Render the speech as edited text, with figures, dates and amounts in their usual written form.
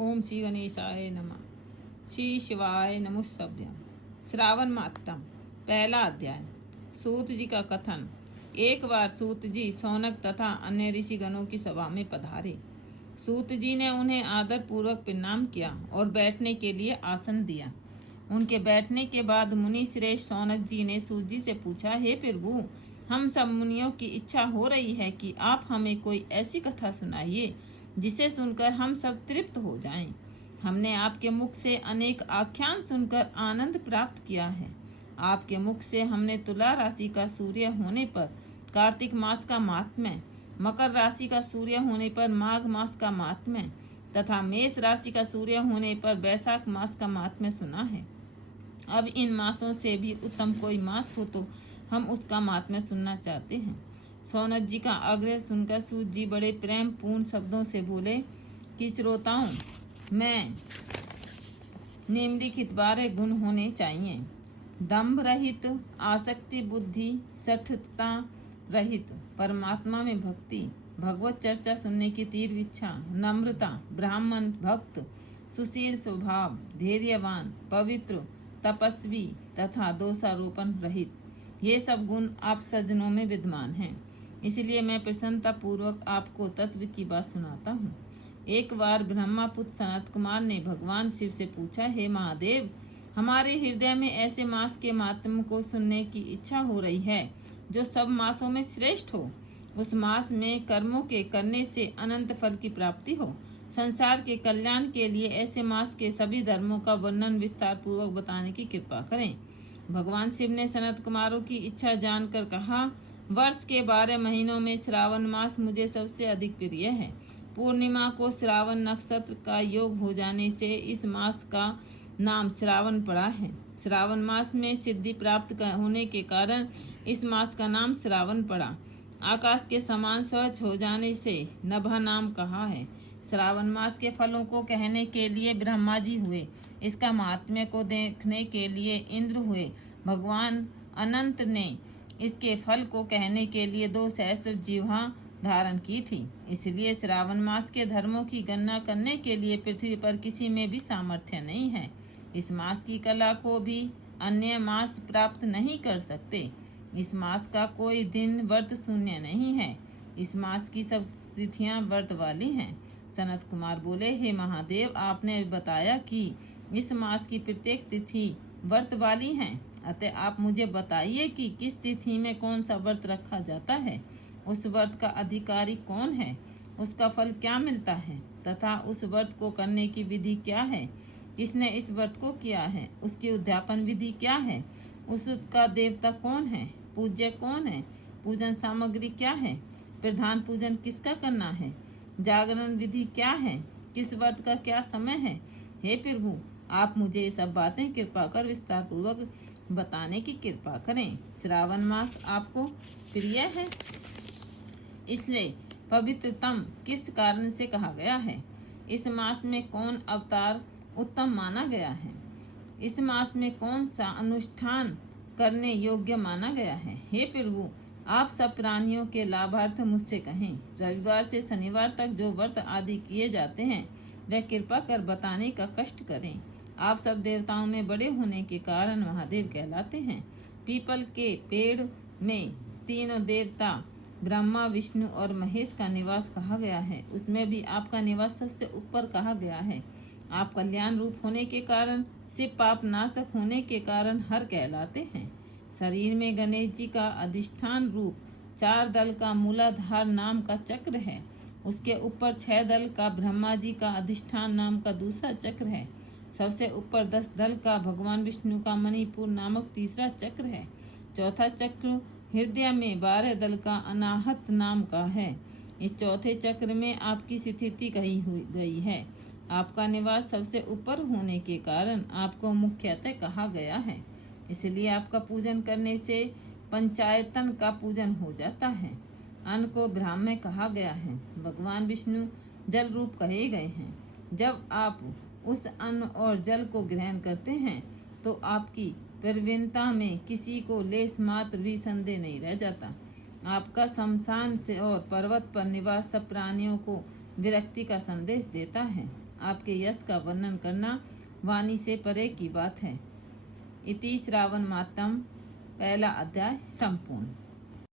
ओम श्री गणेशाय नमः। श्री शिवाय नमस्तभ्यम। श्रावण मातम पहला अध्याय। सूत जी का कथन। एक बार सूत जी सौनक तथा अन्य ऋषि गणों की सभा में पधारे। सूत जी ने उन्हें आदर पूर्वक प्रणाम किया और बैठने के लिए आसन दिया। उनके बैठने के बाद मुनि श्रेष्ठ सौनक जी ने सूत जी से पूछा, हे प्रभु, हम सब मुनियों की इच्छा हो रही है कि आप हमें कोई ऐसी कथा सुनाइए जिसे सुनकर हम सब तृप्त हो जाएं। हमने आपके मुख से अनेक आख्यान सुनकर आनंद प्राप्त किया है। आपके मुख से हमने तुला राशि का सूर्य होने पर कार्तिक मास का महात्म्य, मकर राशि का सूर्य होने पर माघ मास का महात्म्य तथा मेष राशि का सूर्य होने पर वैशाख मास का महात्म्य सुना है। अब इन मासों से भी उत्तम कोई मास हो तो हम उसका महात्म्य सुनना चाहते हैं। सौनक जी का आग्रह सुनकर सूत जी बड़े प्रेम पूर्ण शब्दों से बोले कि श्रोताओं, मैं निम्नलिखित 12 गुण होने चाहिए। दंभ रहित, आसक्ति बुद्धि, सठता रहित, परमात्मा में भक्ति, भगवत चर्चा सुनने की तीव्र इच्छा, नम्रता, ब्राह्मण भक्त, सुशील स्वभाव, धैर्यवान, पवित्र, तपस्वी तथा दोषारोपण रहित। ये सब गुण आप सज्जनों में विद्यमान हैं। इसलिए मैं प्रसन्नता पूर्वक आपको तत्व की बात सुनाता हूँ। एक बार ब्रह्मापुत्र सनत कुमार ने भगवान शिव से पूछा, हे महादेव, हमारे हृदय में ऐसे मास के महात्म्य को सुनने की इच्छा हो रही है जो सब मासों में श्रेष्ठ हो। उस मास में कर्मों के करने से अनंत फल की प्राप्ति हो। संसार के कल्याण के लिए ऐसे मास के सभी धर्मों का वर्णन विस्तार पूर्वक बताने की कृपा करें। भगवान शिव ने सनत कुमारों की इच्छा जानकर कहा, वर्ष के 12 महीनों में श्रावण मास मुझे सबसे अधिक प्रिय है। पूर्णिमा को श्रावण नक्षत्र का योग हो जाने से इस मास का नाम श्रावण पड़ा है। श्रावण मास में सिद्धि प्राप्त होने के कारण इस मास का नाम श्रावण पड़ा। आकाश के समान स्वच्छ हो जाने से नभा नाम कहा है। श्रावण मास के फलों को कहने के लिए ब्रह्मा जी हुए। इसका महात्म्य को देखने के लिए इंद्र हुए। भगवान अनंत ने इसके फल को कहने के लिए 2 सहस्त्र जिह्वा धारण की थी। इसलिए श्रावण मास के धर्मों की गणना करने के लिए पृथ्वी पर किसी में भी सामर्थ्य नहीं है। इस मास की कला को भी अन्य मास प्राप्त नहीं कर सकते। इस मास का कोई दिन व्रत शून्य नहीं है। इस मास की सब तिथियां व्रत वाली हैं। सनत कुमार बोले, हे महादेव, आपने बताया कि इस मास की प्रत्येक तिथि व्रत वाली है। अतः आप मुझे बताइए कि किस तिथि में कौन सा व्रत रखा जाता है, उस व्रत का अधिकारी कौन है, उसका फल क्या मिलता है तथा उस व्रत को करने की विधि क्या है, किसने इस व्रत को किया है, उसकी उद्यापन विधि क्या है, उसका देवता कौन है, पूज्य कौन है, पूजन सामग्री क्या है, प्रधान पूजन किसका करना है, जागरण विधि क्या है, किस व्रत का क्या समय है। हे प्रभु, आप मुझे ये सब बातें कृपा कर विस्तार पूर्वक बताने की कृपा करें। श्रावण मास आपको प्रिय है, इसलिए पवित्रतम किस कारण से कहा गया है? इस मास में कौन अवतार उत्तम माना गया है? इस मास में कौन सा अनुष्ठान करने योग्य माना गया है? हे प्रभु, आप सब प्राणियों के लाभार्थ मुझसे कहें। रविवार से शनिवार तक जो व्रत आदि किए जाते हैं वह कृपा कर बताने का कष्ट करें। आप सब देवताओं में बड़े होने के कारण महादेव कहलाते हैं। पीपल के पेड़ में 3 देवता ब्रह्मा, विष्णु और महेश का निवास कहा गया है। उसमें भी आपका निवास सबसे ऊपर कहा गया है। आप कल्याण रूप होने के कारण, शिव पाप नाशक होने के कारण हर कहलाते हैं। शरीर में गणेश जी का अधिष्ठान रूप 4 दल का मूलाधार नाम का चक्र है। उसके ऊपर 6 दल का ब्रह्मा जी का अधिष्ठान नाम का दूसरा चक्र है। सबसे ऊपर 10 दल का भगवान विष्णु का मणिपुर नामक तीसरा चक्र है। चौथा चक्र हृदय में 12 दल का अनाहत नाम का है। इस चौथे चक्र में आपकी स्थिति कही हुई गई है। आपका निवास सबसे ऊपर होने के कारण आपको मुख्यतः कहा गया है। इसलिए आपका पूजन करने से पंचायतन का पूजन हो जाता है। अन्न को ब्राह्मण कहा गया है। भगवान विष्णु जल रूप कहे गए हैं। जब आप उस अन्न और जल को ग्रहण करते हैं तो आपकी प्रवीणता में किसी को लेस मात्र भी संदेह नहीं रह जाता। आपका शमशान से और पर्वत पर निवास सब प्राणियों को विरक्ति का संदेश देता है। आपके यश का वर्णन करना वाणी से परे की बात है। इति श्रावण मातम, पहला अध्याय संपूर्ण।